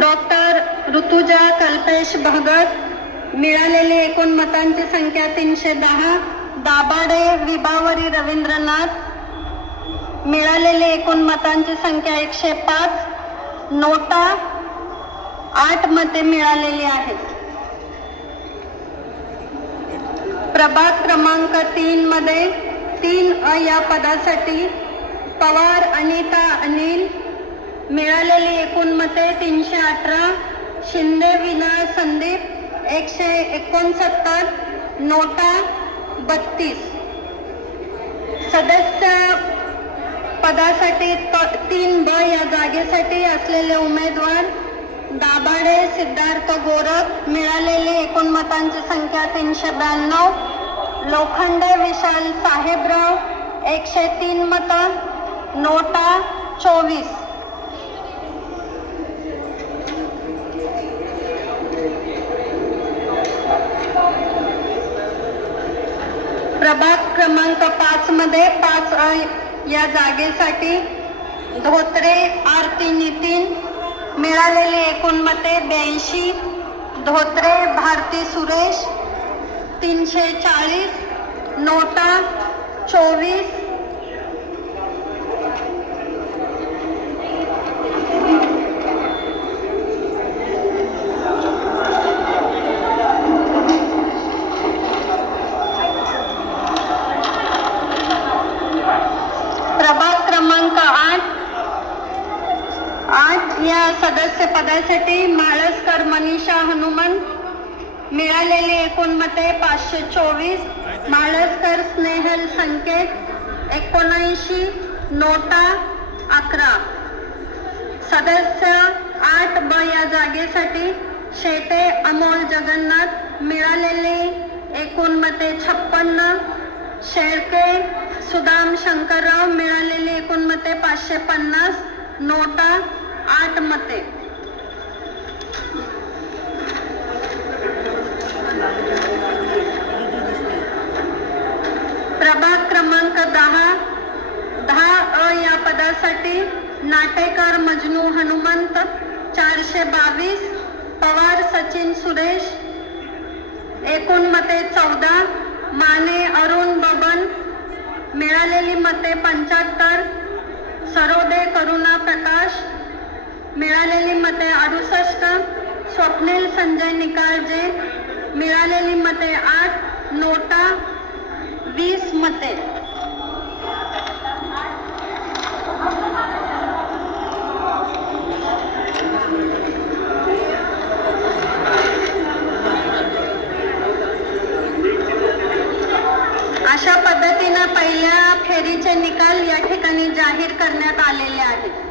Doctor Rutuja Kalpesh Bhagat, मिळालेली एकूण मतांची संख्या 310. दाभाडे विभावरी रवींद्रनाथ, मिळालेली एकूण मतांची संख्या 105. नोटा 8 मते मिळालेली आहेत. प्रभाग क्रमांक 3 मध्ये 3 या पदासाठी पवार अनिता अनिल, मिळालेली एकूण मते 318. शिंदे विना संदीप 169. नोटा 32. सदस्य पदासाठी 3B या जागेसाठी असलेले उमेदवार दाभाडे सिद्धार्थ गोरख, मिळालेली एकूण मतांची संख्या 392. लोखंडे विशाल साहेबराव 103 मतं. नोटा 24. प्रभाग क्रमांक 5 मध्ये 5 या जागेसाठी धोत्रे आरती नितीन, मिळालेली एकूण मते 82. धोत्रे भारती सुरेश 340. नोटा 24. प्रभाग क्रमांक 8 या सदस्य पदासाठी माळसकर मनीषा हनुमंत, मिळालेली एकूण मते 524. माळसकर स्नेहल संकेत 79. नोटा 11. सदस्य 8B या जागेसाठी शेटे अमोल जगन्नाथ, मिळालेली एकूण मते 56. शेळके सुदाम शंकरराव, मिळालेली एकूण मते 550. नोटा 8 मते. प्रभाग क्रमांक 10 या पदासाठी नाटेकर मजनू हनुमंत 422. पवार सचिन सुरेश, एकूण मते 14. माने अरुण बबन, मिळालेली मते 75. सरोदे करुणा प्रकाश, मिळालेली मते 68. स्वप्नील संजय निकाळजे, मिळालेली मते 8. नोटा 20 मते. अशा पद्धतीने पहिल्या फेरीचे निकाल या ठिकाणी जाहीर करण्यात आलेले आहेत.